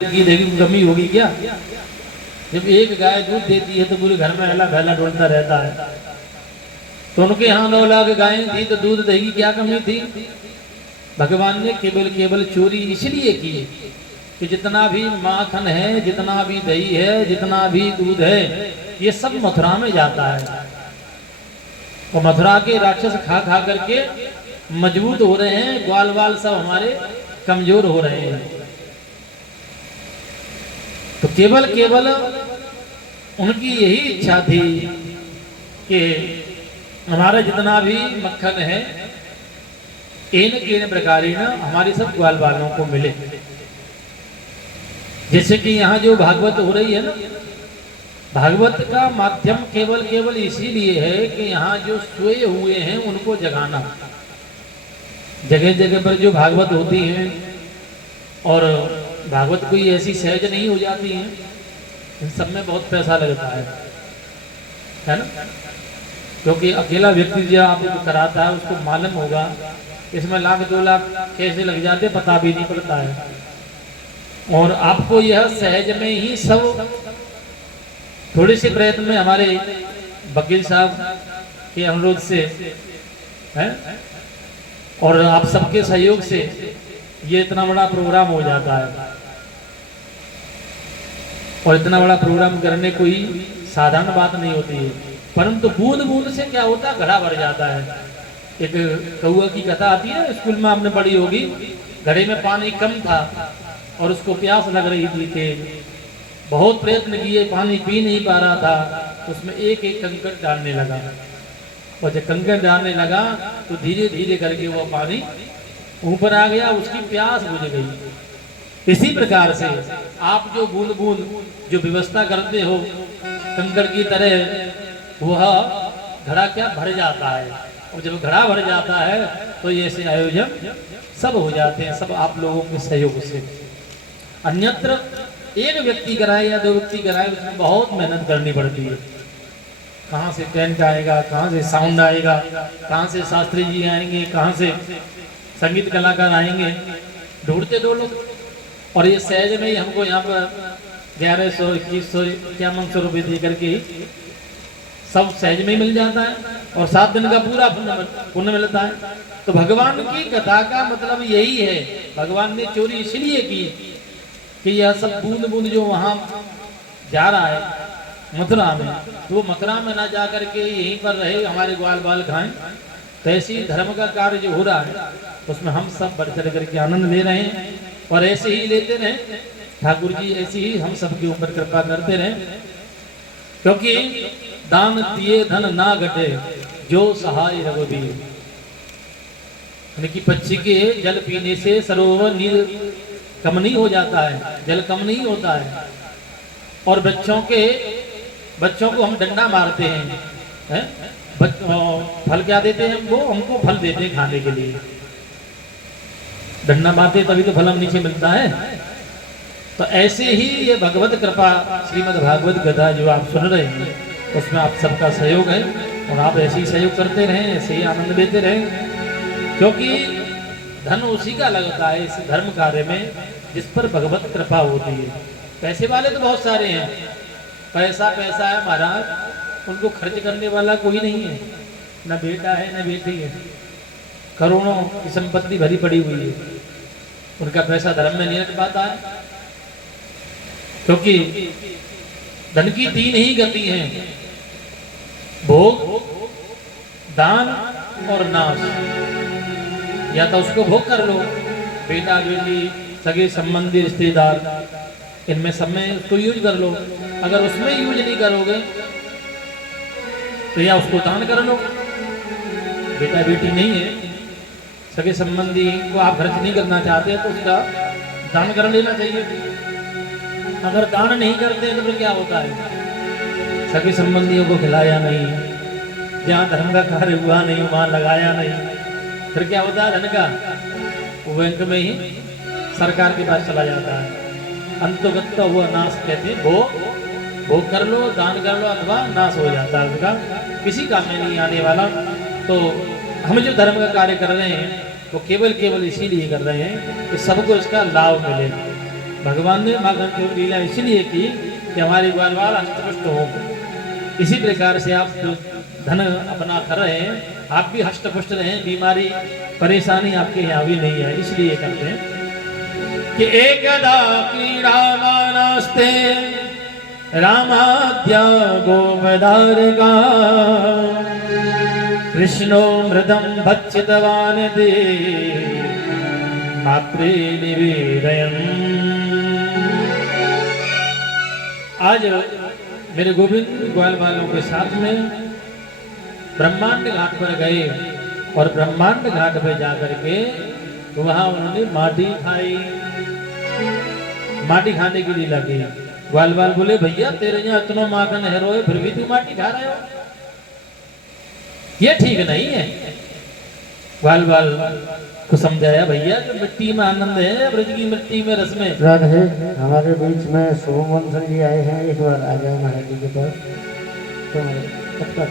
की देखी कमी होगी क्या? जब एक गाय दूध देती है तो पूरे घर में हला फैला ढूंढता रहता है। तो उनके यहाँ 9 लाख गायें थी तो दूध देगी क्या कमी थी? भगवान ने केवल केवल चोरी इसलिए की कि जितना भी माखन है, जितना भी दही है, जितना भी दूध है, ये सब मथुरा में जाता है। और मथुरा के राक्षस खा खा करके मजबूत हो रहे हैं, ग्वाल वाल सब हमारे कमजोर हो रहे हैं। तो केवल केवल उनकी यही इच्छा थी कि हमारा जितना भी मक्खन है इन प्रकार हमारे सब ग्वाल वालों को मिले। जैसे कि यहाँ जो भागवत हो रही है ना, भागवत का माध्यम केवल केवल इसीलिए है कि यहाँ जो सोए हुए हैं उनको जगाना। जगह जगह पर जो भागवत होती हैं और भागवत कोई ऐसी सहज नहीं हो जाती है, इन सब में बहुत पैसा लगता है ना। क्योंकि अकेला व्यक्ति जो आपको कराता है उसको मालूम होगा इसमें लाख 2 लाख कैसे लग जाते पता भी नहीं पड़ता है। और आपको यह सहज में ही सब थोड़े से प्रयत्न में हमारे वकील साहब के अनुरोध से है और आप सबके सहयोग से ये इतना बड़ा प्रोग्राम हो जाता है। और इतना बड़ा प्रोग्राम करने कोई साधारण बात नहीं होती है, परंतु बूंद बूंद से क्या होता है, घड़ा भर जाता है। एक कौआ की कथा आती है, स्कूल में आपने पढ़ी होगी। घड़े में पानी कम था और उसको प्यास लग रही थी कि बहुत प्रयत्न किए, पानी पी नहीं पा रहा था। उसमें एक एक कंकड़ डालने लगा और जब कंकड़ डालने लगा तो धीरे धीरे करके वो पानी ऊपर आ गया, उसकी प्यास बुझ गई। इसी प्रकार से आप जो बूंद बूंद जो व्यवस्था करते हो कंकड़ की तरह, वह घड़ा क्या भर जाता है। और जब घड़ा भर जाता है तो ऐसे आयोजन सब हो जाते हैं, सब आप लोगों के सहयोग से। अन्यत्र एक व्यक्ति कराए या 2 व्यक्ति कराए उसमें बहुत मेहनत करनी पड़ती है। कहाँ से टेंट आएगा, कहाँ से साउंड आएगा, कहाँ से शास्त्री जी आएंगे, कहाँ से संगीत कलाकार आएंगे, ढूंढते 2 लोग। और ये सहज में ही हमको यहाँ पर 1100 2100 5100 रुपये दे करके सब सहज में ही मिल जाता है और 7 दिन का पूरा पुण्य मिलता है। तो भगवान की कथा का मतलब यही है। भगवान ने चोरी इसलिए की कि यह सब बूंद बूंद जो वहाँ जा रहा है मथुरा में, तो वो मथुरा में ना जा करके यहीं पर रहे, हमारे ग्वाल बाल खाएं। तो ऐसे ही धर्म का कार्य जो हो रहा है उसमें हम सब बढ़ चढ़ करके आनंद ले रहे हैं और ऐसे ही लेते रहे। ठाकुर जी ऐसे ही हम सबके ऊपर कृपा करते रहे, क्योंकि दान दिए धन ना घटे जो सहाय रघुबीर। यानी कि पक्षी के जल पीने से सरोवर नीर कम नहीं हो जाता है, जल कम नहीं होता है। और बच्चों को हम डंडा मारते हैं, फल क्या देते हैं हमको फल देते हैं खाने के लिए। डंडा मारते तभी तो फल हम नीचे मिलता है। तो ऐसे ही ये भगवत कृपा श्रीमद् भागवत कथा जो आप सुन रहे हैं उसमें आप सबका सहयोग है और आप ऐसे ही सहयोग करते रहें, ऐसे ही आनंद लेते रहें। क्योंकि धन उसी का लगता है इस धर्म कार्य में जिस पर भगवत कृपा होती है। पैसे वाले तो बहुत सारे हैं, पैसा पैसा है महाराज, उनको खर्च करने वाला कोई नहीं है, न बेटा है न बेटी है, करोड़ों की संपत्ति भरी पड़ी हुई है, उनका पैसा धर्म में नहीं लग पाता है। क्योंकि धन की 3 ही गति हैं, भोग, दान और नाश। या तो उसको भोग कर लो, बेटा बेटी सगे संबंधी रिश्तेदार, इनमें सब में उसको यूज कर लो। अगर उसमें यूज नहीं करोगे तो या उसको दान कर लो। बेटा बेटी नहीं है, सगे संबंधी को आप खर्च नहीं करना चाहते तो उसका दान कर लेना चाहिए। अगर दान नहीं करते तो फिर क्या होता है, सगे संबंधियों को खिलाया नहीं, जहाँ धर्म का कार्य हुआ नहीं वहाँ लगाया नहीं, फिर क्या होता है, धन का वो बैंक में ही सरकार के पास चला जाता है। अंतोगत हुआ नाश कहते हैं, भोग कर लो, दान कर लो अथवा नाश हो जाता है उसका, किसी काम में नहीं आने वाला। तो हम जो धर्म का कार्य कर रहे हैं वो केवल केवल इसीलिए कर रहे हैं कि सबको इसका लाभ मिले। भगवान ने माखन चोर लीला इसलिए की कि हमारे ग्वाल बाल हष्टपुष्ट हो। इसी प्रकार से आप धन अपना कर रहे हैं, आप भी हष्टपुष्ट रहे, बीमारी परेशानी आपके यहाँ भी नहीं है, इसलिए करते हैं कि एकदा क्रीडामानस्ते रामाद्या गोपदारका कृष्णो मृदं भक्षितवान् दे मात्रे निवेदयन्। आज मेरे गोविंद ग्वाल वालों के साथ में ब्रह्मांड घाट पर गए और ब्रह्मांड घाट पर जाकर के वहां उन्होंने माटी खाई। माटी खाने की लीला की। ग्वाल बाल बोले भैया तेरे यहाँ इतना माखन है रोए फिर भी तू माटी खा रहे हो, ये ठीक नहीं है। ग्वाल बाल को समझाया भैया जो मिट्टी में आनंद है, ब्रज की मिट्टी में रस में राग है। हमारे बीच में सोमवंशन जी आए हैं, एक बार आ जाओ महाराज जी के पास। तो सबका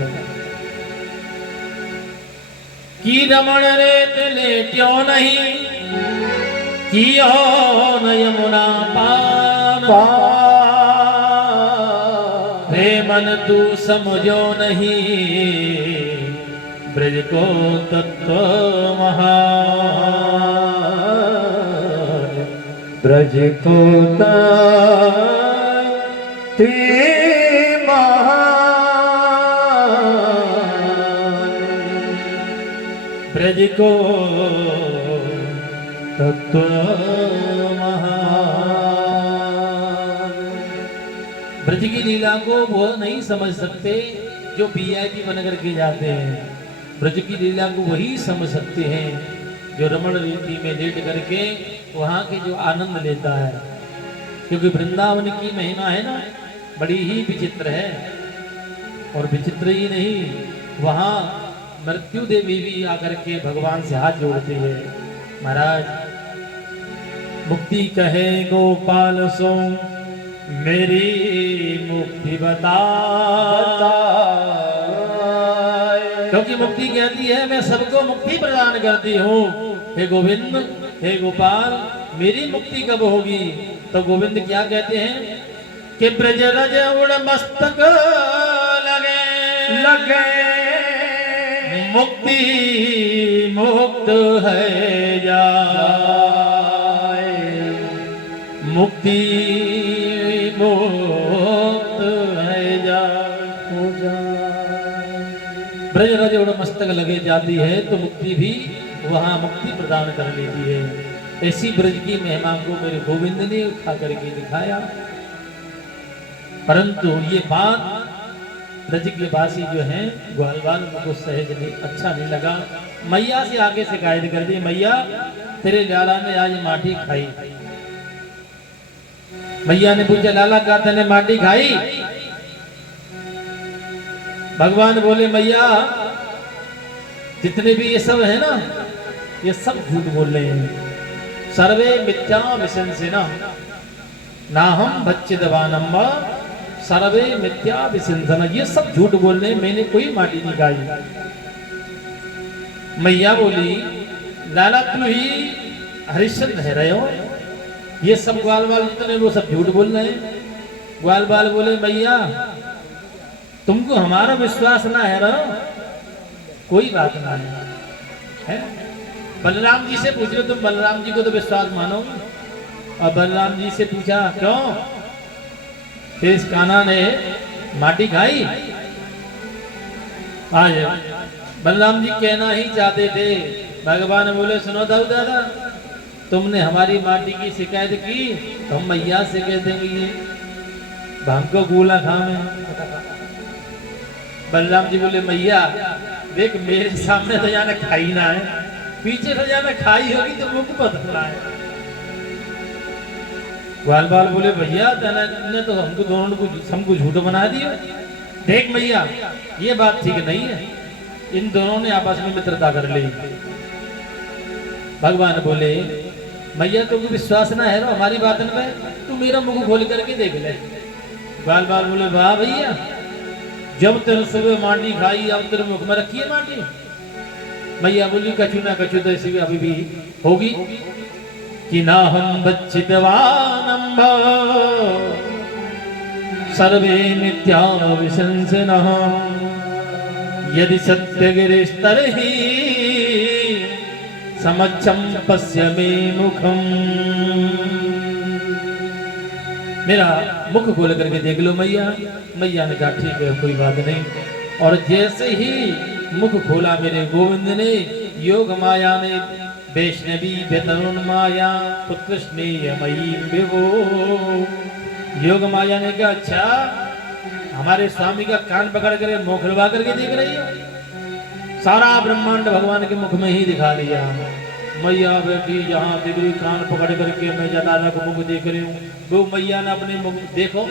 की रमण रे तिले क्यों नहीं कियो न यमुना पान रे मन तू समझो नहीं ब्रज को तत्व महान। ब्रज को ब्रज को तत्व महान। ब्रज की लीला को वो नहीं समझ सकते जो वीआईपी बन करके जाते हैं। ब्रज की लीला को वही समझ सकते हैं जो रमण रीति में लेट करके वहाँ के जो आनंद लेता है। क्योंकि वृंदावन की महिमा है ना, बड़ी ही विचित्र है। और विचित्र ही नहीं, वहाँ मृत्यु देवी भी आकर के भगवान से हाथ जोड़ते हैं, महाराज मुक्ति कहे गोपाल सो मेरी मुक्ति बता। क्योंकि मुक्ति कहती है मैं सबको मुक्ति प्रदान करती हूँ। हे गोविंद हे गोपाल मेरी मुक्ति कब होगी? तो गोविंद क्या कहते हैं कि ब्रज रज उड़ मस्तक लगे लगे मुक्ति मुक्त है जाए मुक्ति मुक्त है जाए। ब्रज रज उड़ मस्तक लगे जाती है तो मुक्ति भी वहाँ मुक्ति प्रदान कर लेती है। ऐसी ब्रज की महिमा को मेरे गोविंद ने उठा करके दिखाया। परंतु ये बात ब्रज के वासी जो हैं ग्वालवाल उनको सहज नहीं अच्छा नहीं लगा। मैया से आगे शिकायत कर दी, मैया तेरे लाला ने आज माटी खाई। मैया ने पूछा लाला का तने माटी खाई? भगवान बोले मैया जितने भी ये सब है ना ये सब झूठ बोल रहे हैं। सर्वे मिथ्या विशंसिना ना हम बच्चिदवानम सर्वे मिथ्या विशंसना, ये सब झूठ बोल रहे हैं, मैंने कोई माटी नहीं खाई। मैया बोली लाला तू ही हरिश्चंद्र है रहे हो, ये सब ग्वाल बाल जितने वो सब झूठ बोल रहे हैं। ग्वाल बाल बोले मैया तुमको हमारा विश्वास ना है रहो, कोई बात ना है। बलराम जी से पूछ लो, तुम बलराम जी को तो विश्वास मानोगे। और बलराम जी से पूछा क्यों? फिर इस कान्हा ने माटी खाई। आज बलराम जी कहना ही चाहते थे। भगवान बोले सुनो दाऊ दादा तुमने हमारी माटी की शिकायत की तो हम मैया से कह देंगे ये भांग को गोला खामे। बलराम जी बोले मैया देख मेरे सामने तो जाना खाई ना है, पीछे से जाना खाई होगी तो मुझको बदलना है। ग्वाल बाल बोले भैया तुमने तो हमको दोनों को हमको झूठ बना दिया। देख भैया ये बात ठीक नहीं है, इन दोनों ने आपस में मित्रता कर ली। भगवान बोले मैया तुमको विश्वास ना है हमारी बात में, तू मेरा मुंह खोल करके देख ले। ग्वाल बाल बोले वाह भैया जब तेरे सुबह माटी खाई अब तेरे मुख में रखी है माटी। मैया बोली कछु ना कछु तो ऐसी भी अभी भी होगी। कि नाहं बच्चितवानम्ब सर्वे मिथ्या विशंसिनः यदि सत्यगिरिस्तर्हि समक्षं पश्य मे मुखम। मेरा मुख खोल करके देख लो मैया। मैया ने कहा ठीक है कोई बात नहीं। और जैसे ही मुख खोला मेरे गोविंद ने, योग माया ने वैष्णवी बेतरुण माया पुत्र स्नेहमयी विभो। योग माया ने कहा अच्छा हमारे स्वामी का कान पकड़ कर मुंह खुलवा करके देख रही हो। सारा ब्रह्मांड भगवान के मुख में ही दिखा दिया। मैया बेटी जहाँ दिगरी कान पकड़ करके मैं जलाला को मुख देख रही हूँ, वो मैया ने अपने मुख देखो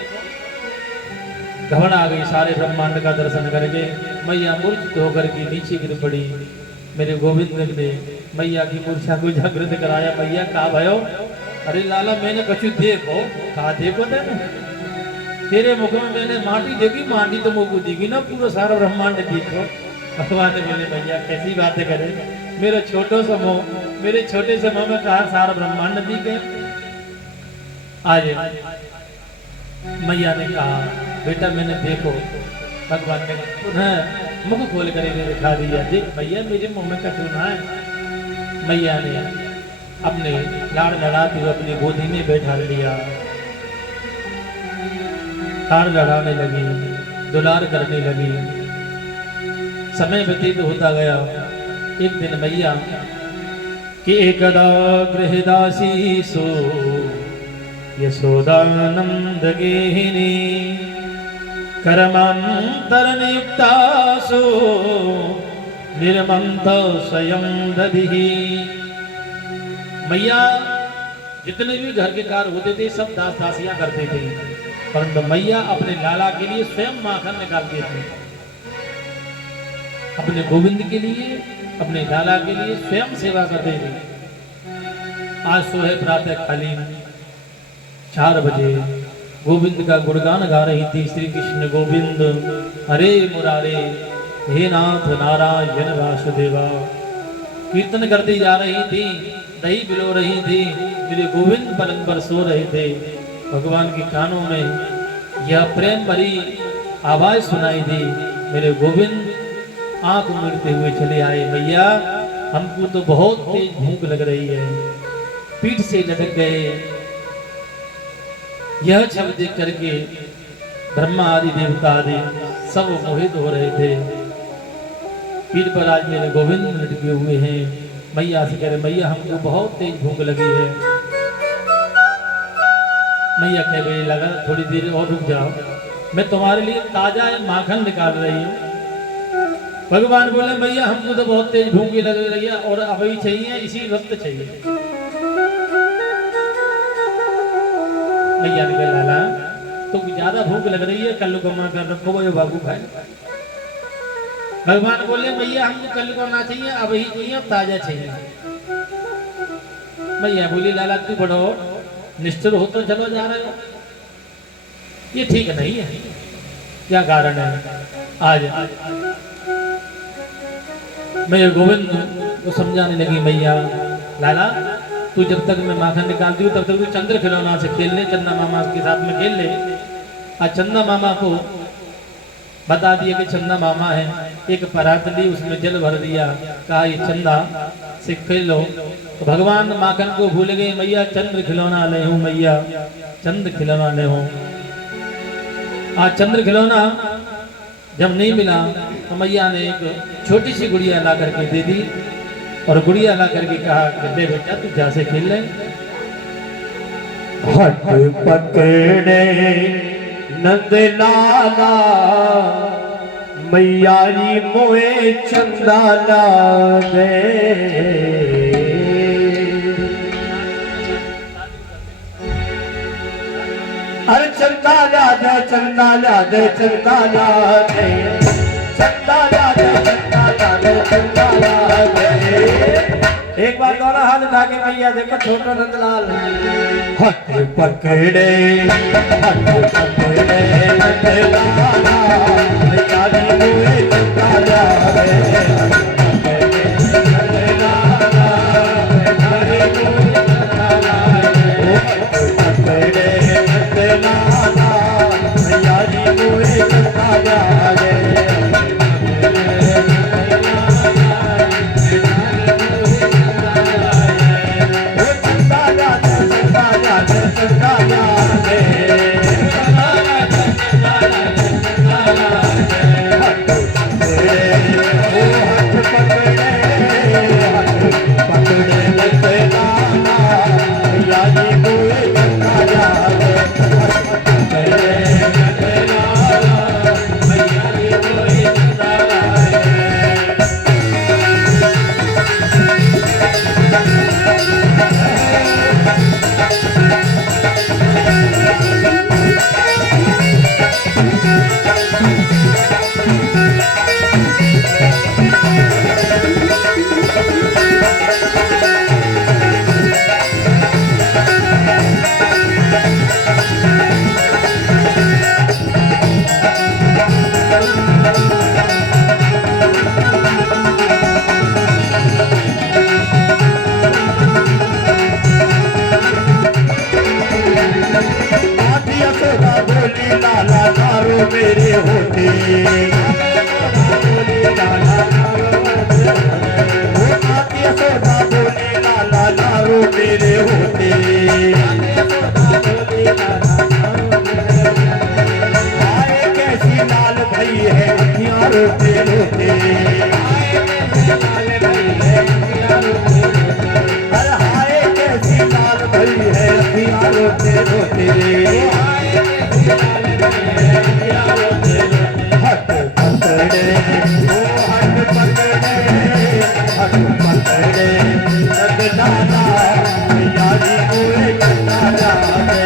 घबरा गई सारे ब्रह्मांड का दर्शन करके। मैया मूर्छित होकर के नीचे गिर पड़ी। मेरे गोविंद ने मैया की मूर्छा को जागृत कराया। मैया कहा भयो? अरे लाला मैंने कछु देखो। कहा देखो तेरे मुख में मैंने माटी देखी, माटी तो मुख दिखी ना, पूरा सारा ब्रह्मांड देखो। भगवान ने बोले भैया कैसी बातें करे, मेरे छोटे से मुंह में कहा सारा ब्रह्मांड दिखे। आज मैया ने कहा बेटा मैंने देखो। भगवान ने पुनः मुख खोल कर दिखा दिया। देख भैया मेरे मुंह में कछु ना है। मैया ने अपने लाड़ लड़ाते हुए अपनी गोदी में बैठा लिया। लाड़ लड़ाने लगी, दुलार करने लगी। समय व्यतीत होता गया। एक दिन मैया कि एकदा गृहदासी सो यशोदानंद गेहिनी कर्मांतर नियुक्तासु निर्मंत स्वयं दधिहि। मैया जितने भी घर के कार्य होते थे सब दास दासियां करते थे, परंतु मैया अपने लाला के लिए स्वयं माखन निकालते थे। अपने गोविंद के लिए, अपने लाला के लिए स्वयं सेवा करते थे। आज सुबह प्रातः कालीन 4 बजे गोविंद का गुणगान गा रही थी। श्री कृष्ण गोविंद हरे मुरारे हे नाथ नारायण वासुदेवा। कीर्तन करती जा रही थी, दही बिलो रही थी। मेरे गोविंद पलंग पर सो रहे थे। भगवान के कानों में यह प्रेम भरी आवाज सुनाई दी। मेरे गोविंद आंख मूंदते हुए चले आए। भैया हमको तो बहुत तेज भूख लग रही है। पीठ से लटक गए। यह छवि देख करके ब्रह्मा आदि देवता आदि सब मोहित हो रहे थे। पीठ पर आज मेरे गोविंद लटके हुए हैं। मैया से कह रहे मैया हमको बहुत तेज भूख लगी है। मैया कह गई लगा थोड़ी देर और रुक जाओ, मैं तुम्हारे लिए ताजा माखन निकाल रही हूँ। भगवान बोले भैया हमको तो बहुत तेज भूख लग रही है और अभी चाहिए, इसी वक्त चाहिए। मैया ने कहा लाला तो ज्यादा भूख लग रही है, कल को मां कर रखो वो बाबू भाई। भगवान बोले भैया हमको कल को ना चाहिए, अभी चाहिए, ताजा चाहिए। मैया बोली लाला तू बड़ो निष्ठुर हो तो चलो जा रहे हो, ये ठीक नहीं है। क्या कारण है? आज मैं गोविंद को समझाने लगी मैया लाला तू जब तक मैं माखन निकालती हूँ तब तक तू चंद्र खिलौना से खेल ले, चंदा मामा के साथ में खेल ले। आज चंदा मामा को बता दिया कि चंदा मामा है। एक परात ली, उसमें जल भर दिया, कहा ये चंदा से खेल लो। तो भगवान माखन को भूल गए। मैया चंद्र खिलौना ले हूँ, मैया चंद्र खिलौना ले हूँ। आज चंद्र खिलौना जब नहीं मिला तो मैया ने एक छोटी सी गुड़िया ला करके दे दी और गुड़िया ला करके कहा कि ले बेटा तू जा से खेल ले। हट पकड़े नंद लाला मैया जी मोए चंदा ला दे। अरे चंदा ला दे, चंदा ला दे, चंदा ला दे, चंदा ला दे, चंदा ला दे, चंदा ला दे। एक बार दोनों हाथ उठा के मैया देखो छोटा नंदलाल। हट पकड़े नंदलाला मैया जी मोए चंदा ला दे। लाला भैया जी मोहे चंदा ला दे चंदा ला दे चंदा ला दे चंदा ला दे लाला नारो मेरे होते सोदा बोले लाला नारो मेरे होते आए कैसी लाल भाई है अखियां रोते रोते अरे हाय कैसी लाल भाई है अखियां रोते रोते हट पकड़े ओ हट पकड़े हट पकड़े सगदाना यारी कोई कन्ना जाए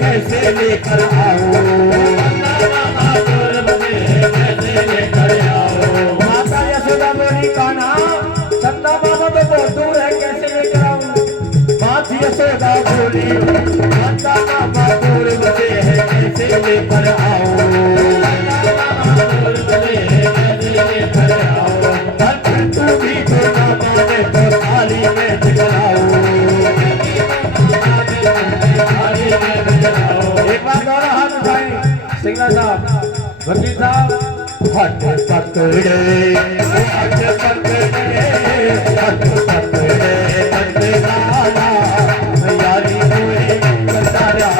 कैसे लेकर आओ माता यशोदा बोली कान्हा चंदा बाबा तो बहुत दूर है कैसे लेकर आऊं माता यशोदा बोली चंदा बाबा दूर बसे है कैसे लेकर आओ तू भी तो ना माने तो थाली में दिखलाओ एक बार दोनों हाथ उठाएं सिंगला साहब वकील साहब हट पकड़े हट पकड़े हट पकड़े बंदे लाला यारी हुए चंदा ला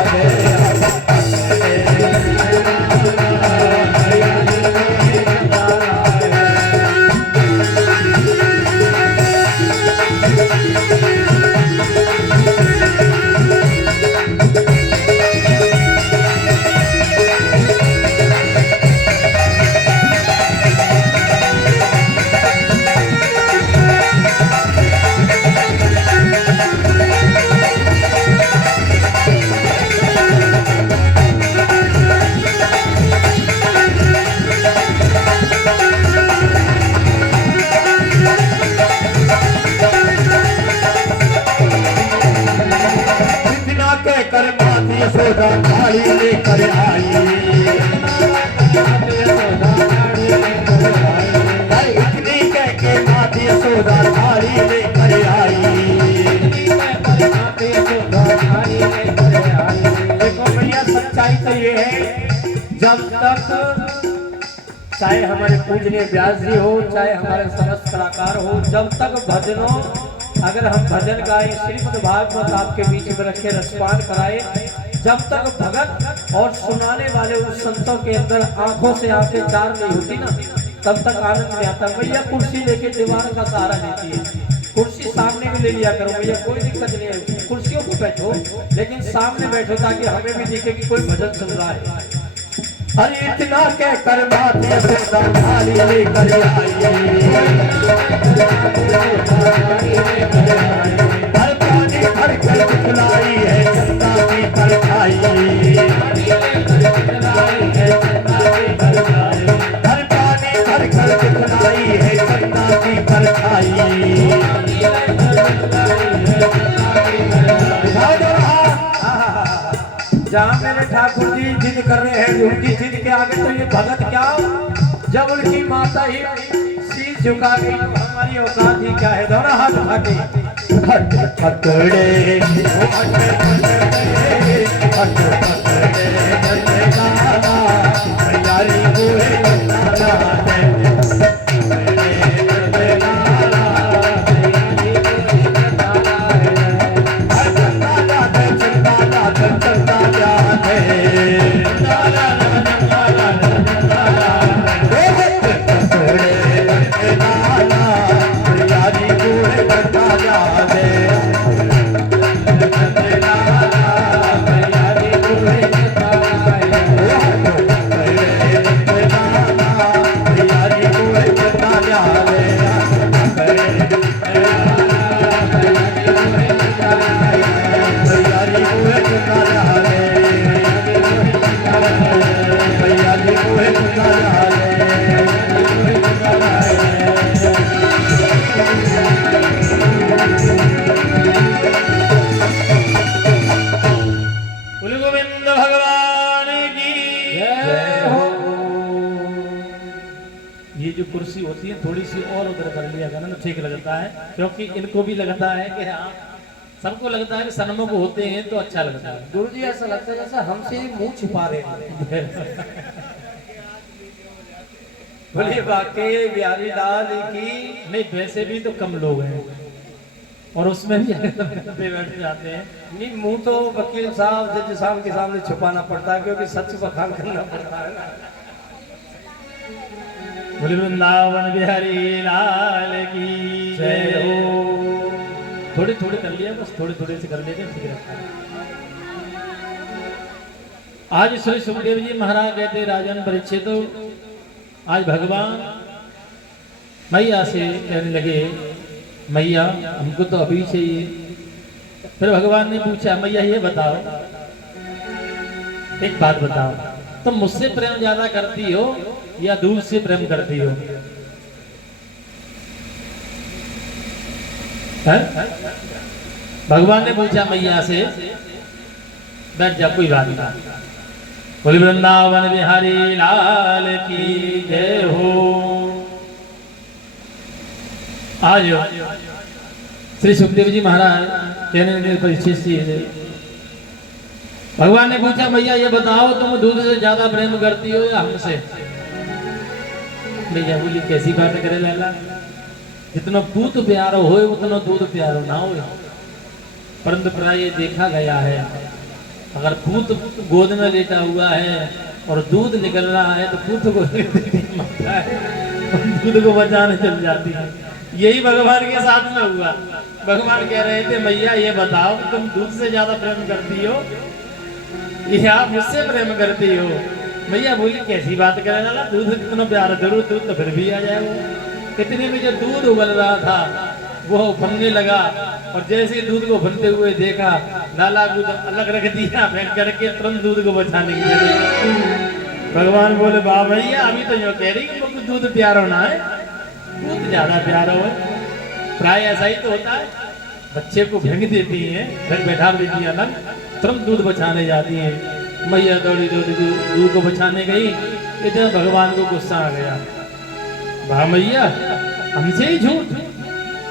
दे कर माती यशोदा थाली लेकर आई इतनी कह के माती यशोदा थाली लेकर आई देखो भैया सच्चाई तो ये है जब तक चाहे हमारे पूजनीय व्यास जी हो चाहे हमारे समस्त कलाकार हो जब तक भजनों अगर हम भजन गाए श्रीमद् भागवत आपके बीच में रखे रसपान कराए जब तक भगत और सुनाने वाले उस संतों के अंदर आंखों से आंखें चार नहीं होती ना तब तक आनंद नहीं आता। भैया कुर्सी लेके दीवार का सहारा लेती है कुर्सी सामने भी ले लिया करो भैया, कोई दिक्कत नहीं है, कुर्सियों पर बैठो लेकिन सामने बैठो ताकि हमें भी दिखे कि कोई भजन चल रहा है। अरे इतना कह कर बात यशोदा थाली लेकर आई, हर पानी भर कर दिखलाई है चंदा की परछाई, हर पानी भर कर दिखलाई है चंदा की परछाई। जहाँ मेरे ठाकुर जी जिद कर रहे हैं उनकी जिद के आगे तो ये भगत क्या, जब उनकी माता ही शीश झुका गई तो हमारी औकात ही क्या है। दोनों हाथ उठा के कुर्सी होती है थोड़ी सी और उधर कर लिया करना ना, ठीक लगता है, क्योंकि इनको भी लगता है कि हाँ सबको लगता है कि सन्मुख होते हैं तो अच्छा लगता है। गुरुजी ऐसा लगता है जैसे हमसे मुंह छिपा रहे हैं। बोलिए वाकई बिहारी लाल की। नहीं वैसे भी तो कम लोग हैं और उसमें भी बैठ जाते हैं। नहीं मुंह तो वकील साहब जज साहब के सामने छुपाना पड़ता है क्योंकि सच बखान करना पड़ता है ना। बोले वृंदावन बिहारी लाल की जय हो। थोड़ी थोड़ी कर लिया बस, थोड़ी थोड़ी से कर लेते हैं, ठीक है। आज श्री सुखदेव जी महाराज कहते राजन परीक्षित, आज भगवान मैया से कहने लगे मैया हमको तो अभी चाहिए। फिर भगवान ने पूछा मैया ये बताओ, एक बात बताओ, तुम मुझसे प्रेम ज्यादा करती हो या दूर से प्रेम करती हो? है? भगवान ने पूछा मैया से, बैठ जा कोई बात नहीं। बोले वृंदावन बिहारी लाल की जय हो। आज श्री सुखदेव जी महाराज कहने लगे परीक्षित से, भगवान ने पूछा भैया ये बताओ तुम दूध से ज्यादा प्रेम करती हो या हमसे? भैया बोली कैसी बात करे लाला, जितना पूत प्यारो हो उतना दूध प्यारो ना हो। परंतु प्राय देखा गया है अगर पूत गोद में लेटा हुआ है और दूध निकल रहा है तो पूत को मारता है और दूध को बचाने चल जाती है। यही भगवान के साथ में हुआ। भगवान कह रहे थे मैया ये बताओ तुम दूध से ज्यादा प्रेम करती हो या मुझसे प्रेम करती हो? भैया बोली कैसी बात करे ना, दूध कितना प्यारा, जरूर दूध तो फिर भी आ जाएगा। इतने में जो दूध उबल रहा था वो उफनने लगा और जैसे दूध को उफनते हुए देखा नाला दूध अलग रख दिया फेंक करके तुरंत दूध को बचाने के लिए। भगवान बोले वाह भैया अभी तो यो कह रही कि दूध प्यारा ना है, दूध ज्यादा प्यारा हो। प्राय ऐसा ही तो होता है, बच्चे को फेंक देती है फिर बैठा देती है अलग, तुरंत दूध बचाने जाती है। मैया दौड़ी दौड़ी दूध को बचाने गई, इधर भगवान को गुस्सा आ गया, वाह मैया हमसे ही झूठ।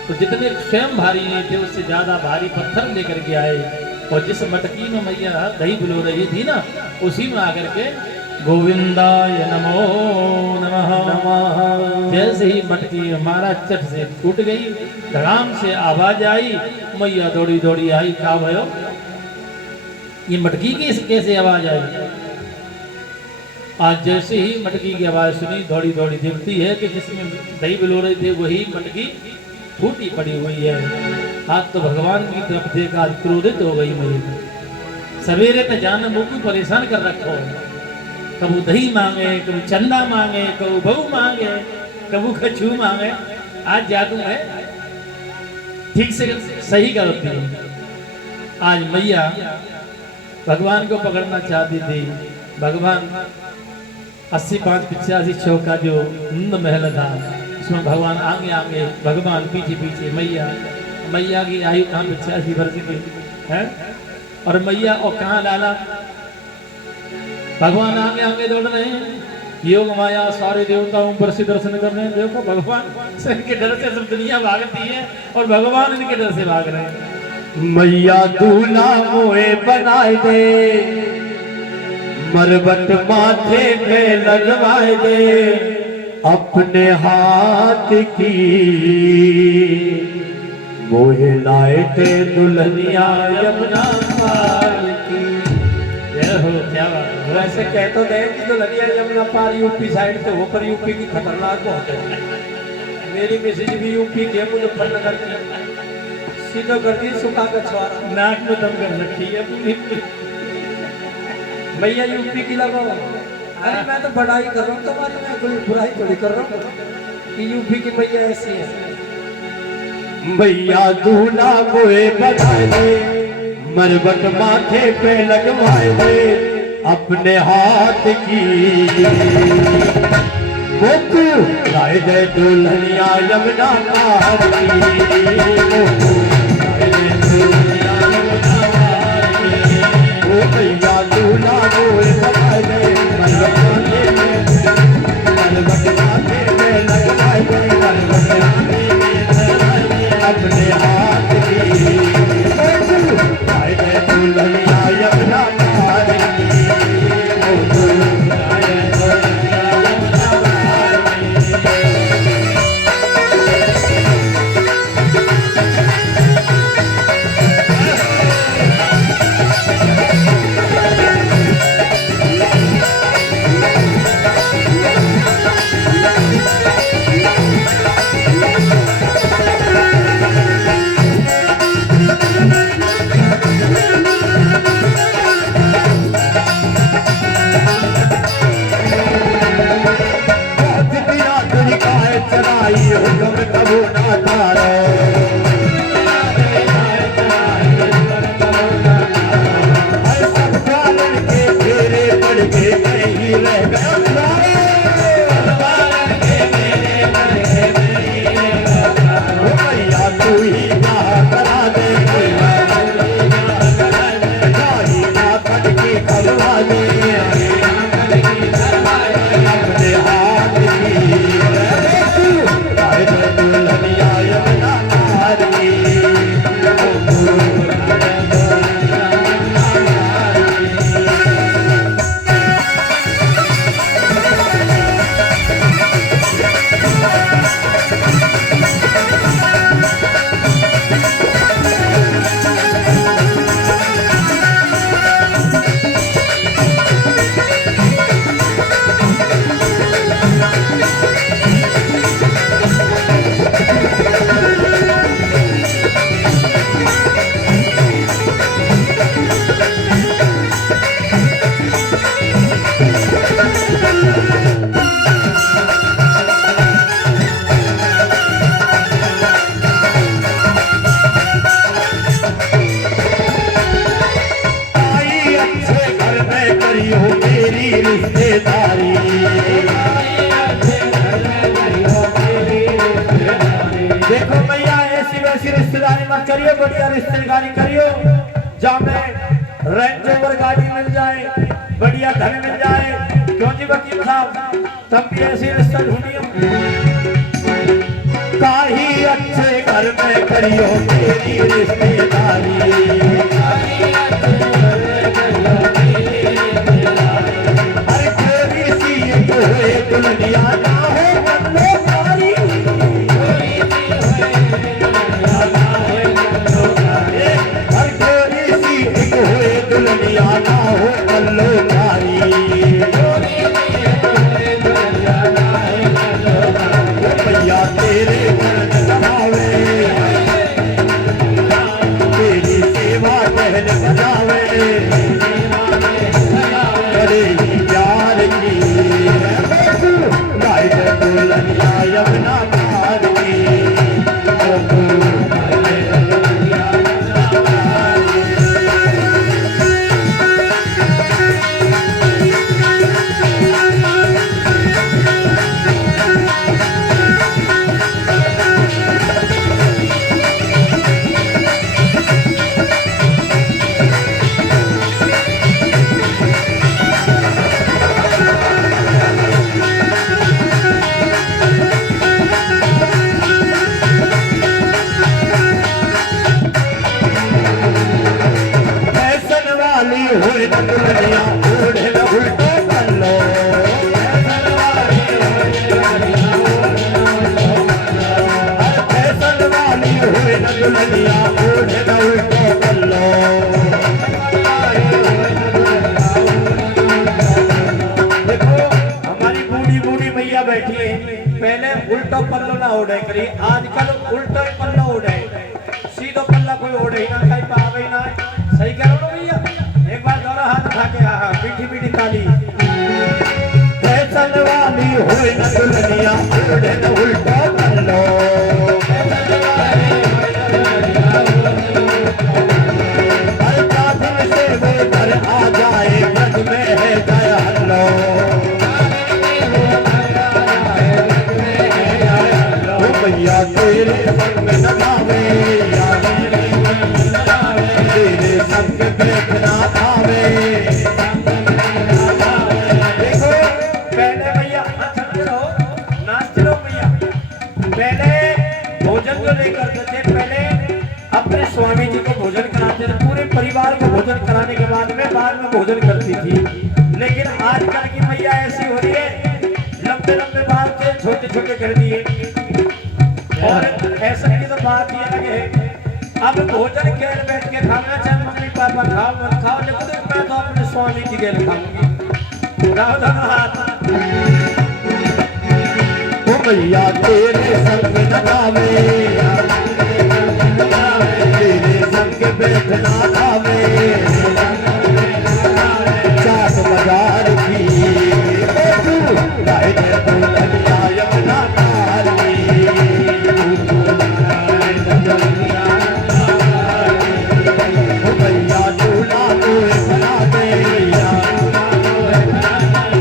तो जितने स्वयं भारी नहीं थे उससे ज्यादा भारी पत्थर लेकर के आए और जिस मटकी में मैया दही बुलो रही थी ना उसी में आकर के गोविंदाय नमो नमः जैसे ही मटकी हमारा चट से टूट गई, धड़ाम से आवाज आई, मैया दौड़ी दौड़ी आई, क्या भयो ये मटकी की कैसे आवाज आई? आज जैसे ही मटकी की आवाज सुनी दौड़ी दौड़ी देखती है कि जिसमें दही बिलो रहे थे वही मटकी फूटी पड़ी हुई है। आज तो भगवान की तरफ देख आज क्रोधित हो गई मेरी। सवेरे तो जान मुँह को परेशान कर रखो, कबू दही मांगे, कबू चंदा मांगे, कबू बहू मांगे, कबू कछू मांगे। आज जादू है, ठीक से सही करती है। आज मैया भगवान को पकड़ना चाहती थी। भगवान 85-85 चौका जो नंद महल था, उसमें भगवान आगे आगे, भगवान पीछे पीछे। मैया की आयु कहाँ 85 वर्ष की है, और मैया और कहाँ लाला। भगवान आगे आगे दौड़ रहे हैं, योग माया सारे देवताओं पर से दर्शन कर रहे हैं। देखो भगवान से इनके डर से सब दुनिया भागती है और भगवान इनके डर से भाग रहे हैं। मैया दूल्हा मोए बनाए दे, मरबट माथे पे लगवाए दे, अपने हाथ की मोहे लाए थे दुल्हनिया यमुना पार की। हो क्या बात है। वैसे कह तो गए कि दुल्हनिया यमुना पार यूपी साइड से हो, पर यूपी की खतरनाक बहुत है। मेरी मैसेज भी यूपी के मुजफ्फरनगर की, सीधो कर दी सुखा का छुआरा, नाक में दम कर रखी है पूरी। भैया यूपी की लगा। अरे मैं तो बढ़ाई कर रहा हूँ तुम्हारी, मैं कोई बुराई थोड़ी कर रहा हूँ कि यूपी की भैया ऐसी है। मैया दूल्हा मोए बनाए दे, मरबट माथे पे लगवाए दे, अपने हाथ की मोकू लाए दे दुल्हनिया यमुना पार की। मैया दूल्हा मोए बनाए दे, मरबट माथे पे लगवाए दे, अपने हाथ की लाए दे दुल्हनिया यमुना पार की। चलाई हुक्म कबू ना तारो, सब कालन के फेरे पड़ के कहीं रह गया। मैया तू ही करा दे, ना कट के करवा दे, अपने हाथ की दुल्हनिया यमुना पार की। करियो मेरी रिश्तेदारी, देखो भैया ऐसी वैसी रिश्तेदारी मत करियो, बढ़िया रिश्तेदारी करियो जहाँ में रेंज रोवर गाड़ी मिल जाए, बढ़िया धन मिल जाए। क्यों जी वकील साहब, तब भी ऐसी रिश्ता ढूंढियो। काही अच्छे घर में करियो मेरी रिश्तेदारी, दुल्हनिया ना हो बल्लो सारी, हर गोरी सी एक हुए दुल्हनिया ना हो बल्लो सारी। भैया तेरे घर लगावे बैल बजावे करेगी प्यार की लाइट दुल्हनिया यमुना पार की हुई न दुल्हनिया ओढ़े न उल्टे पल्लो फैशन वाली हुई न दुल्हनिया ओढ़े न उल्टे पल्लो देखो हमारी बूढ़ी बूढ़ी मैया बैठी है पहले उल्टा पल्लो ना ओढ़े करी आजकल उल्टा पल्लो ओढ़े सीधो पल्ला कोई ओढ़े ना कहीं पावे ना सही करो ना भैया एक बार दोनों हाथ उठा के मीठी मीठी ताली फैशन वाली हुई न दुल्हनिया ओढ़े न उल्टा पल्लो हर काफिल से वो घर आ जाए ब्रज में है जय हल्लो भैया तेरे संग में न गावे तेरे संग देखना आवे देखो पहले भैया चलते रहो नाचते रहो भैया पहले भोजन जो लेकर थे पहले अपने स्वामी जी को भोजन कराते थे पूरे परिवार को भोजन कराने के बाद में भोजन करती थी लेकिन आजकल की मैया ऐसी हो रही है लंबे लंबे बाल से छोटे छोटे कर दिए और ऐसा की तो बात ये अलग है अब भोजन गेल बैठ के खाना चाहे मम्मी पापा खाओ मत खाओ लेकिन मैं तो अपने स्वामी की गेल खाऊंगी दोनों हाथ ओ भैया तेरे संग न गावे तेरे संग बैठना आवे चाट बाजार की लाइट दुल्हनिया यमुना पार भैया दूल्हा तोए बना दे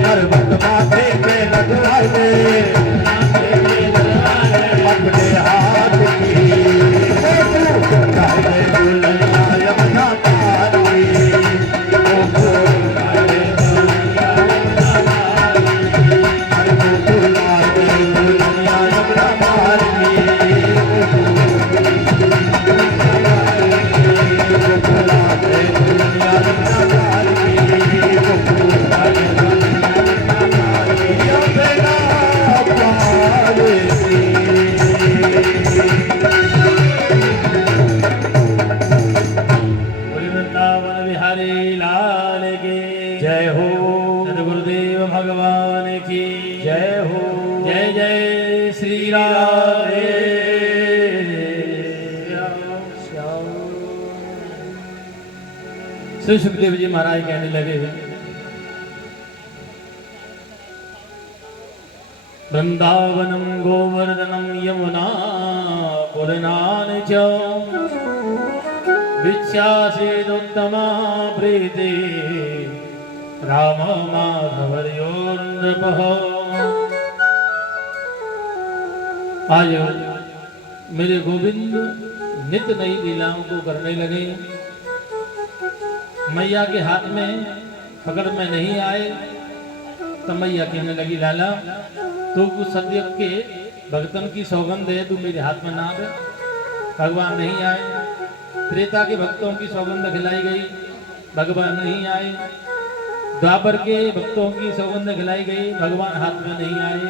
हर वक्त माथे पे लगवा दे अपने हाथ की दुल्हनिया यमुना पार जय हो सदगुरुदेव भगवान की जय हो जय जय श्री राम श्री सुखदेव जी महाराज कहने लगे वृंदावनम गोवर्धनम यमुना पुरनान च विच्छासेदुत्तमा प्रीति राम माधवर्योर्नृपः। आज मेरे गोविंद नित्य नई लीलाओं को करने लगे। मैया के हाथ में पकड़ में नहीं आए तो मैया कहने लगी लाला तू कुछ सत्य के भगतन की सौगंध है, तू मेरे हाथ में ना आवे। भगवान नहीं आए। त्रेता के भक्तों की सौगंध खिलाई गई, भगवान नहीं आए। द्वापर के भक्तों की सौगंध खिलाई गई, भगवान हाथ में नहीं आए।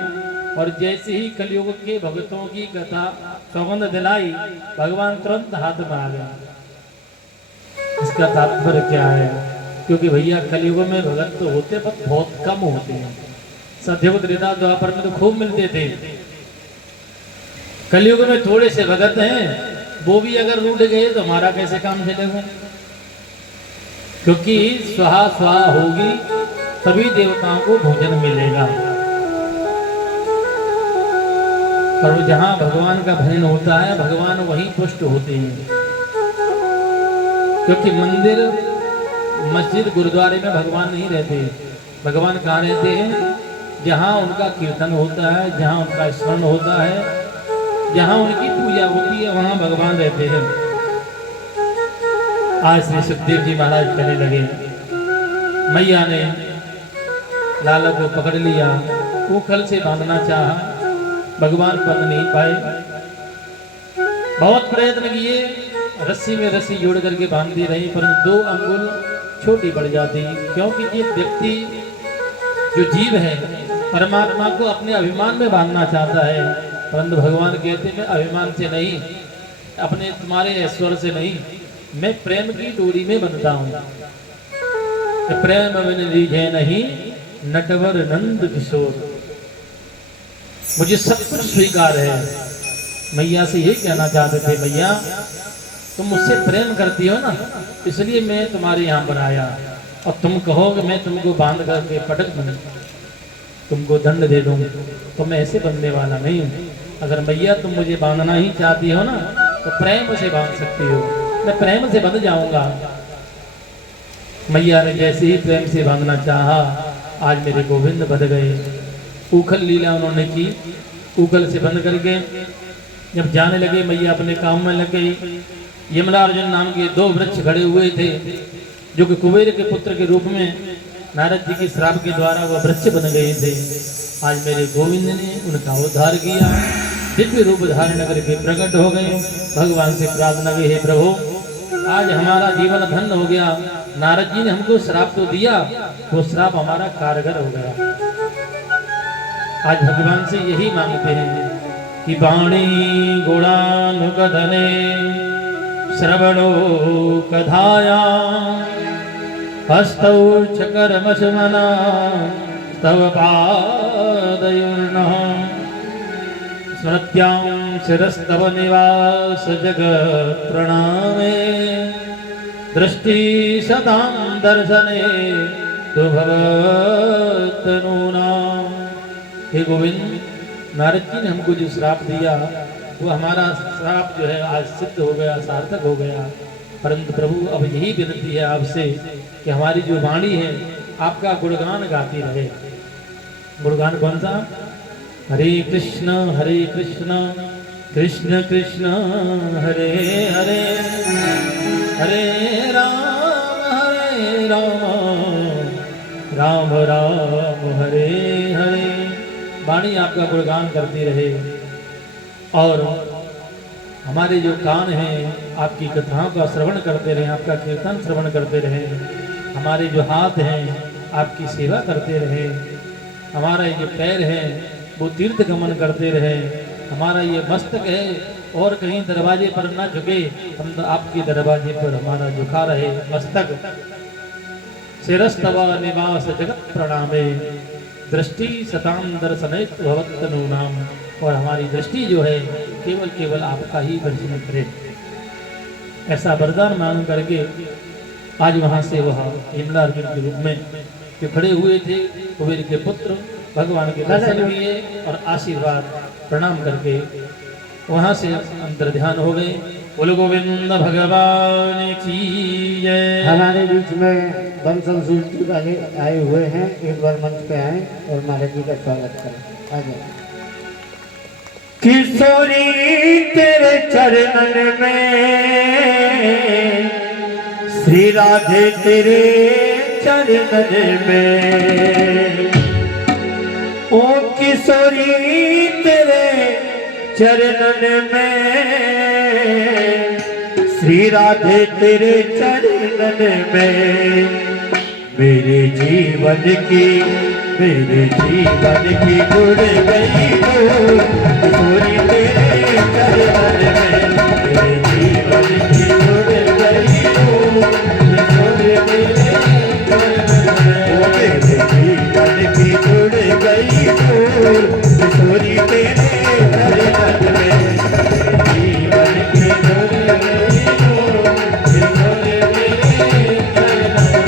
और जैसे ही कलयुग के भक्तों की कथा सौगंध दिलाई, भगवान तुरंत हाथ में आ गया। इसका तात्पर्य क्या है? क्योंकि भैया कलयुग में भगत तो होते पर बहुत कम होते हैं। सत्ययुग त्रेता द्वापर में तो खूब मिलते थे। कलयुग में थोड़े से भगत हैं, वो भी अगर रूठ गए तो हमारा कैसे काम चलेगा? क्योंकि स्वाहा स्वाहा होगी तभी देवताओं को भोजन मिलेगा। और जहाँ भगवान का भजन होता है भगवान वहीं पुष्ट होते हैं। क्योंकि मंदिर मस्जिद गुरुद्वारे में भगवान नहीं रहते। भगवान कहाँ रहते हैं? जहाँ उनका कीर्तन होता है, जहाँ उनका स्मरण होता है, जहाँ उनकी पूजा होती है, वहाँ भगवान रहते हैं। आज श्री सुखदेव जी महाराज कहने लगे, मैया ने लाला को पकड़ लिया, उखल से बांधना चाहा, भगवान बंध नहीं पाए। बहुत प्रयत्न किए, रस्सी में रस्सी जोड़ करके बांधती रही, परंतु 2 अंगुल छोटी पड़ जाती। क्योंकि ये व्यक्ति जो जीव है परमात्मा को अपने अभिमान में बांधना चाहता है, परंतु भगवान कहते मैं अभिमान से नहीं, अपने तुम्हारे ऐश्वर्य से नहीं, मैं प्रेम की डोरी में बंधता हूँ। प्रेम बिन रीझे नहीं नटवर नंद किशोर। मुझे सब कुछ स्वीकार है। मैया से ये कहना चाहते थे, मैया तुम मुझसे प्रेम करती हो ना, इसलिए मैं तुम्हारे यहाँ पर आया। और तुम कहो कि मैं तुमको बांध करके पटक दूं, तुमको दंड दे दूं, तो मैं ऐसे बनने वाला नहीं हूँ। अगर मैया तुम मुझे बांधना ही चाहती हो ना, तो प्रेम से बांध सकती हो, मैं प्रेम से बंध जाऊंगा। मैया ने जैसे ही प्रेम से बांधना चाहा, आज मेरे गोविंद बंध गए। उखल लीला उन्होंने की, उखल से बंध करके जब जाने लगे, मैया अपने काम में लग गई। यमरार्जुन नाम के 2 वृक्ष खड़े हुए थे, जो कि कुबेर के पुत्र के रूप में नारद जी के श्राप के द्वारा वह वृक्ष बन गए थे। आज मेरे गोविंद ने उनका उद्धार किया, दिव्य रूप धारण करके प्रकट हो गए। भगवान से प्रार्थना की, हे प्रभु आज हमारा जीवन धन्य हो गया। नारद जी ने हमको श्राप तो दिया, वो श्राप हमारा कारगर हो गया। आज भगवान से यही मांगते हैं कि वाणी गुणानुकधने श्रवणो कधाया हस्तौ चकर्मशमना तव पादयोर्नः स्मृत्यां शिरस्तव निवास जगत् प्रणामे दृष्टि सदां दर्शने तु भवतनूनाम्। हे गोविंद, नारद जी ने हमको जो श्राप दिया वो हमारा श्राप जो है आज सिद्ध हो गया, सार्थक हो गया। परंतु प्रभु अब यही विनती है आपसे कि हमारी जो वाणी है आपका गुणगान गाती रहे। गुणगान कौन सा? हरे कृष्ण कृष्ण कृष्ण हरे हरे, हरे राम राम राम हरे हरे। वाणी आपका गुणगान करती रहे और हमारे जो कान हैं आपकी कथाओं का श्रवण करते रहे, आपका कीर्तन श्रवण करते रहे। हमारे जो हाथ हैं आपकी सेवा करते रहे, हमारा ये जो पैर है वो तीर्थ गमन करते रहे, हमारा ये मस्तक है और कहीं दरवाजे पर ना झुके, हम तो आपके दरवाजे पर हमारा झुका रहे मस्तक। शिरस्तव निवास जगत प्रणामे दृष्टि सताम दर्शने भवत्तनूनाम। और हमारी दृष्टि जो है केवल केवल आपका ही दर्शन करे, ऐसा वरदान मांग करके आज वहां से वह यमलार्जुन के रूप में जो खड़े हुए थे कुबेर के पुत्र भगवान के दर्शन किए और आशीर्वाद प्रणाम करके वहां से अंतर ध्यान हो गए। बोलो गोविंद भगवान की जय। हमारे बीच में बंसल सूर्य वाले आए हुए हैं, एक बार मंच पे आए और महाराज जी का स्वागत करें। आ जाए। किशोरी तेरे चरणन में, श्री राधे तेरे चरणन में, ओ किशोरी तेरे चरणन में, श्री राधे तेरे चरणन में, मेरे जीवन की जुड़ गई हो किशोरी तेरे चरणन में, मेरे जीवन की जुड़ गई हो किशोरी तेरे चरणन में, मेरे जीवन की जुड़ गई हो किशोरी तेरे चरणन में, जीवन की जुड़ गई हो किशोरी तेरे चरणन में।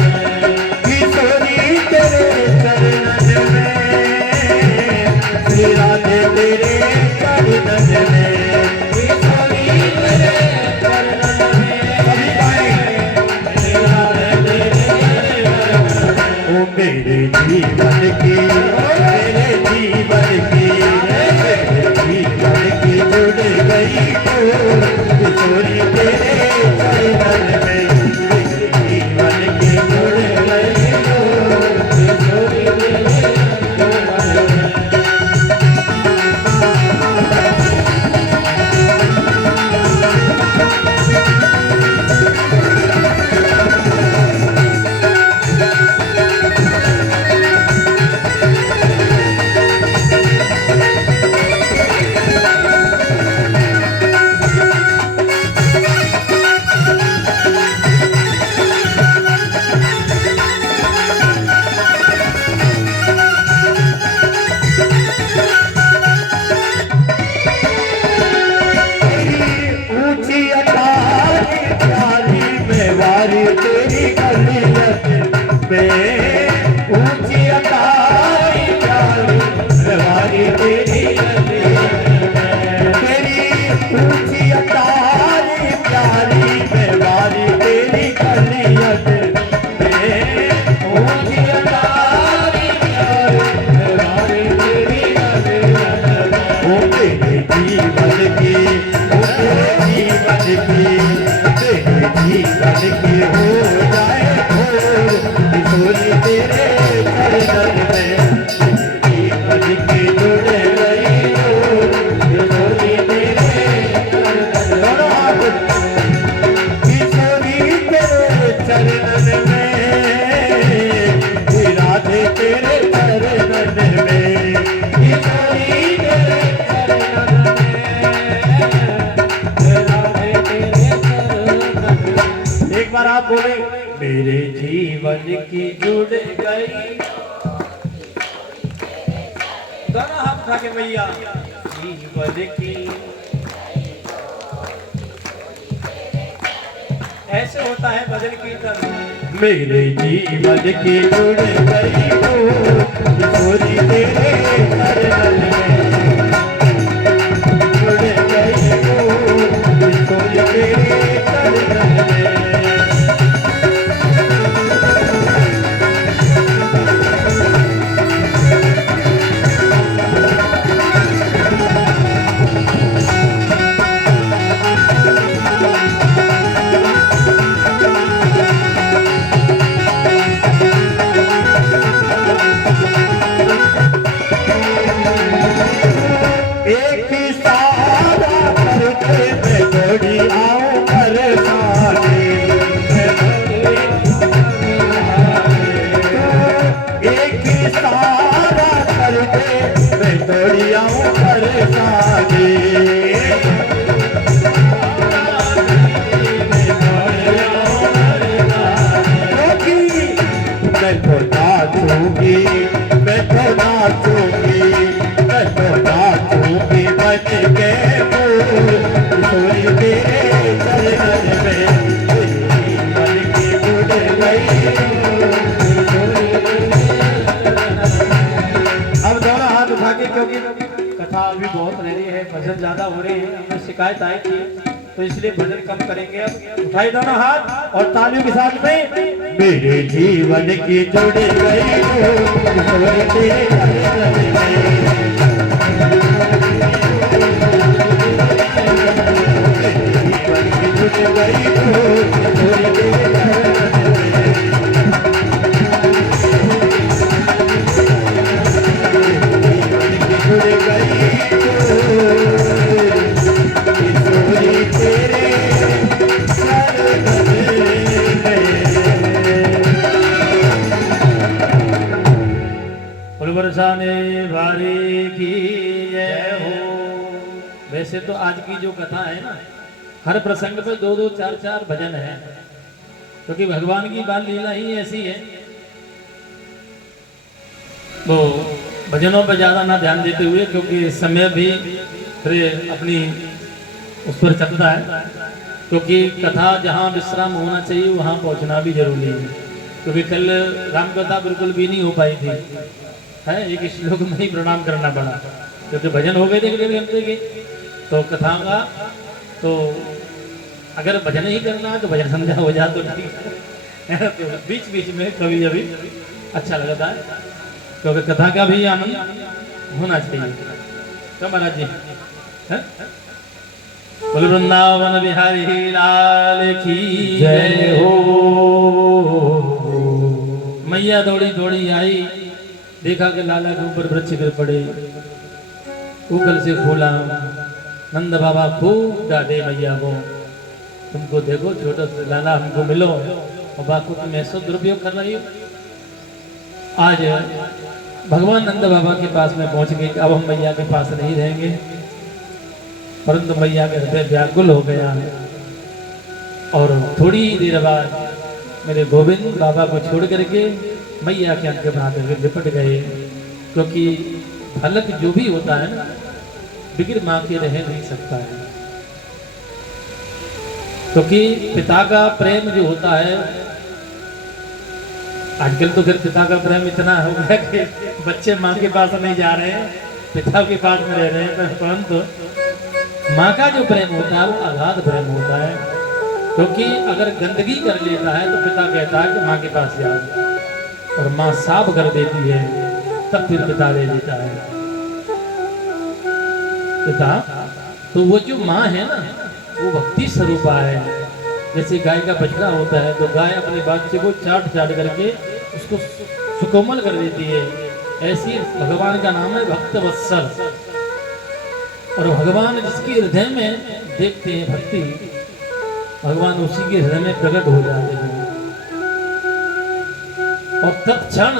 तेरी गलियत में ऊंची अतारी प्यारी व्यवहारी तेरी गलियत में तेरी ऊंची अतारी प्यारी व्यवहारी तेरी गलियत में ऊंची अतारी प्यारी व्यवहारी तेरी गलियत में ओ तेरे जीवन की ओ तेरे जीवन की तेरे जीवन की हो जाए किशोरी तेरे चरण में जीवन की जुड़ गई किशोरी तेरे दोनों हाथ किशोरी तेरे चरण में राधे तेरे चरण में किशोरी तेरे चरण में एक बार आप बोले मेरे जीवन की जुड़ गई दोनों हाथ उठा के मैया जीवन की ऐसे होता है भजन कीर्तन मेरे जीवन की जुड़ गई हो किशोरी तेरे चरण में जुड़ गई हो किशोरी तेरे चरण में एक इशारा करके मैं दौड़ी आऊं परेशानी एक इशारा करके मैं दौड़ी आऊं परेशानी मैं तो नाचूंगी मैं तो नाचूंगी मैं तो नाचूंगी बच के किशोरी तेरे चरण में मन की जुड़ गई अब दोनों हाथ उठा के क्योंकि कथा अभी बहुत रह रही है भजन ज्यादा हो रहे हैं हमें शिकायत आई थी तो इसलिए भजन कम करेंगे अब उठाई दोनों हाथ और तालियों के साथ में मेरे जीवन की जुड़ गई हो किशोरी तेरे चरण में जीवन की जुड़ गई हो किशोरी तेरे चरण में जीवन की जुड़ गई किशोरी तेरे चरण में बरसाने वारी की जय हो। वैसे तो आज की जो कथा है ना हर प्रसंग पे 2-2 4-4 भजन है क्योंकि भगवान की बाल लीला ही ऐसी है वो भजनों पर ज्यादा ना ध्यान देते हुए क्योंकि समय भी फिर अपनी उस पर चलता है क्योंकि कथा जहाँ विश्राम होना चाहिए वहाँ पहुँचना भी जरूरी है क्योंकि कल राम कथा बिल्कुल भी नहीं हो पाई थी है एक श्लोक में ही प्रणाम करना पड़ा क्योंकि भजन हो गए थे डेढ़ घंटे के तो कथा का तो अगर भजन ही करना है तो भजन संध्या हो जाए तो ठीक है तो बीच बीच में कभी अभी अच्छा लगता है क्योंकि कथा का भी आनंद होना चाहिए तो महाराज जी बोल वृंदावन बिहारी लाल की जय हो। मैया दौड़ी दौड़ी आई देखा कि लाला के ऊपर वृक्ष गिर पड़े ऊपर से खोला नंद बाबा खूब डांटे मैया को तुमको देखो छोटा सा लाला हमको मिलो और बापू तुम ऐसा दुरुपयोग कर रही हो। आज भगवान नंद बाबा के पास में पहुंच गए अब हम मैया के पास नहीं रहेंगे परंतु मैया के हृदय व्याकुल हो गया और थोड़ी देर बाद मेरे गोविंद बाबा को छोड़ करके मैया के अंक बना करके लिपट गए क्योंकि बालक जो भी होता है ना बिगड़ माँ के रह नहीं सकता है। क्योंकि पिता का प्रेम जो होता है, आजकल तो फिर पिता का प्रेम इतना हो गया कि बच्चे माँ के पास नहीं जा रहे हैं, पिता के पास में रह रहे हैं, परंतु माँ का जो प्रेम होता है वो अगाध प्रेम होता है। क्योंकि अगर गंदगी कर लेता है तो पिता कहता है कि माँ के पास जाओ, और माँ साफ कर देती है तब फिर पिता ले लेता है। पिता तो वो जो माँ है ना, वो भक्ति स्वरूपा है। जैसे गाय का बछड़ा होता है तो गाय अपने बच्चे को चाट चाट करके उसको सुकोमल कर देती है, ऐसी भगवान का नाम है भक्त वत्सल। और भगवान जिसके हृदय में देखते हैं भक्ति, भगवान उसी के हृदय में प्रकट हो जाते हैं। और तत्क्षण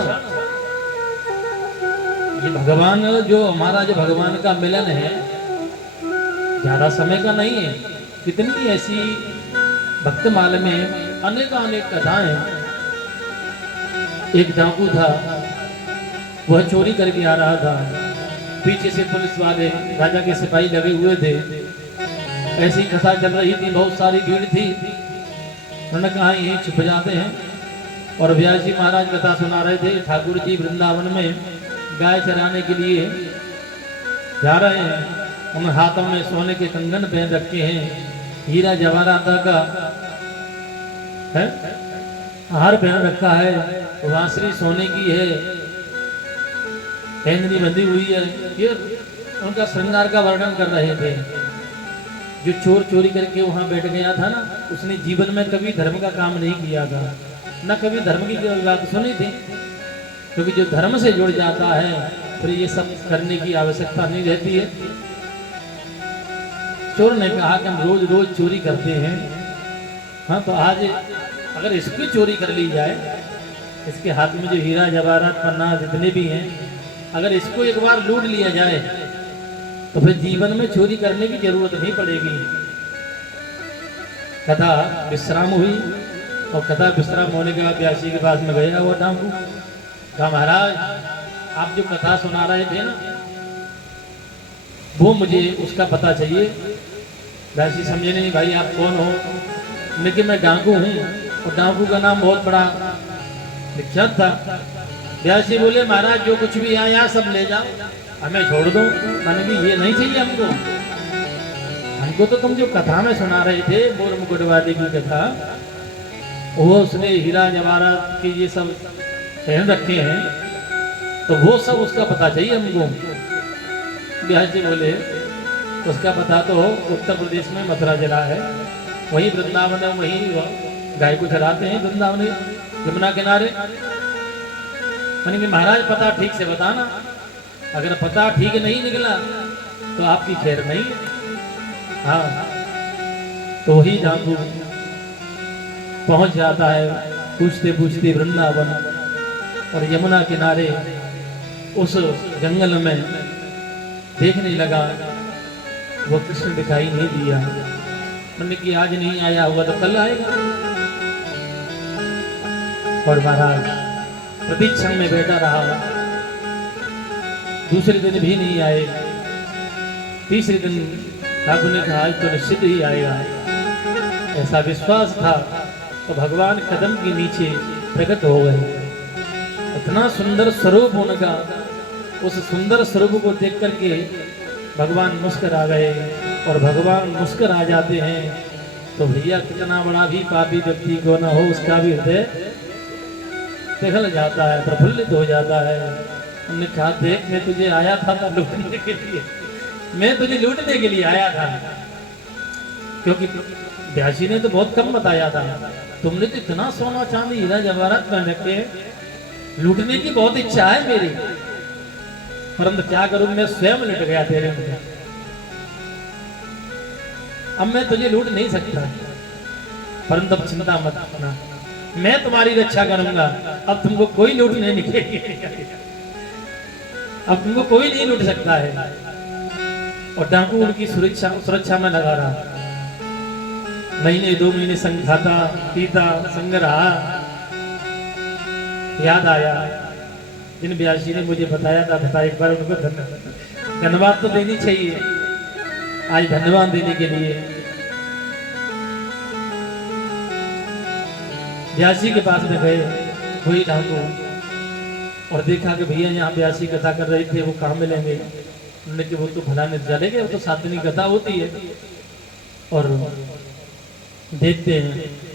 ये भगवान जो हमारा जो भगवान का मिलन है ज्यादा समय का नहीं है। कितनी ऐसी भक्तमाल में अनेक कथाएं। एक डाकू था, वह चोरी करके आ रहा था, पीछे से पुलिस वाले राजा के सिपाही लगे हुए थे। ऐसी कथा चल रही थी, बहुत सारी भीड़ थी। उन्होंने कहा यहीं छुप जाते हैं। और व्यास जी महाराज कथा सुना रहे थे। ठाकुर जी वृंदावन में गाय चराने के लिए जा रहे हैं। उन हाथों में सोने के कंगन पहन रखे हैं, हीरा जवाहरात का है हार पहन रखा है, वांसरी सोने की है, पहननी बंधी हुई है। ये उनका श्रृंगार का वर्णन कर रहे थे। जो चोर चोरी करके वहां बैठ गया था ना, उसने जीवन में कभी धर्म का काम नहीं किया था, न कभी धर्म की बात सुनी थी। क्योंकि जो धर्म से जुड़ जाता है फिर ये सब करने की आवश्यकता नहीं रहती है। चोर ने कहा कि हम रोज रोज चोरी करते हैं, हाँ तो आज अगर इसकी चोरी कर ली जाए, इसके हाथ में जो हीरा जवाहरात पन्ना जितने भी हैं, अगर इसको एक बार लूट लिया जाए तो फिर जीवन में चोरी करने की जरूरत नहीं पड़ेगी। कथा विश्राम हुई और कथा विश्राम होने के बाद व्यासी के पास में गया हुआ डाकू, कहा महाराज आप जो कथा सुना रहे थे ना, वो मुझे उसका पता चाहिए। व्यासी समझे नहीं, भाई आप कौन हो? लेकिन मैं डाकू हूँ, और डाकू का नाम बहुत बड़ा विख्यात था। व्यासी बोले महाराज जो कुछ भी आया सब ले जाओ, हमें छोड़ दो। मैंने भी ये नहीं चाहिए हमको, हमको तो तुम जो कथा में सुना रहे थे मोर मुकुटवादी की कथा, वो उसने हीरा जवाहरात के ये सब पहन रखे हैं, तो वो सब उसका पता चाहिए हमको। व्यास जी बोले उसका पता तो उत्तर प्रदेश में मथुरा जिला है, वहीं वृंदावन है, वहीं गाय को चराते हैं वृंदावन यमुना किनारे। मैंने कि महाराज पता ठीक से बताना, अगर पता ठीक नहीं निकला तो आपकी खैर नहीं है। हाँ तो वही डाकू पहुंच जाता है पूछते पूछते वृंदावन, और यमुना किनारे उस जंगल में देखने लगा, वो कृष्ण दिखाई नहीं दिया। मैंने कि आज नहीं आया हुआ तो कल आएगा। और महाराज प्रतीक्षण में बैठा रहा, दूसरे दिन भी नहीं आए। तीसरे दिन ठाकुर ने कहा आज तो निश्चित ही आएगा, ऐसा विश्वास था। तो भगवान कदम के नीचे प्रकट हो गए। इतना सुंदर स्वरूप उनका, उस सुंदर स्वरूप को देख करके भगवान मुस्कुरा गए। और भगवान मुस्कुरा जाते हैं तो भैया कितना बड़ा भी पापी व्यक्ति को ना हो, उसका भी हृदय पिघल जाता है, प्रफुल्लित हो जाता है। उन्होंने कहा देख मैं तुझे आया था ना लूटने के लिए, मैं तुझे लूटने के लिए आया था। क्योंकि व्यासी ने तो बहुत कम बताया था, तुमने तो इतना सोना चांदी हीरा जवाहरात पहन रखे हैं, लूटने की बहुत इच्छा है मेरी, परंतु क्या करूं मैं स्वयं लुट गया तेरे में, अब मैं तुझे लूट नहीं सकता। परंतु अब चिंता मत करना, मैं तुम्हारी रक्षा करूंगा, अब तुमको कोई लूट नहीं निकलेगी, अब तुमको कोई नहीं लूट सकता है। और डाकू उनकी सुरक्षा में लगा रहा, महीने 2 महीने संग खाता पीता संग रहा। याद आया जिन व्यासी ने मुझे बताया था, एक बार उनको धन्यवाद तो देनी चाहिए। आज धन्यवाद देने के लिए ब्यासी के पास में गए वही ठाकुर और देखा कि भैया यहाँ ब्यासी कथा कर रहे थे, वो कहाँ मिलेंगे। उन्होंने कि वो तो फलाने चले गए, वो तो सात दिन की कथा होती है। और देखते हैं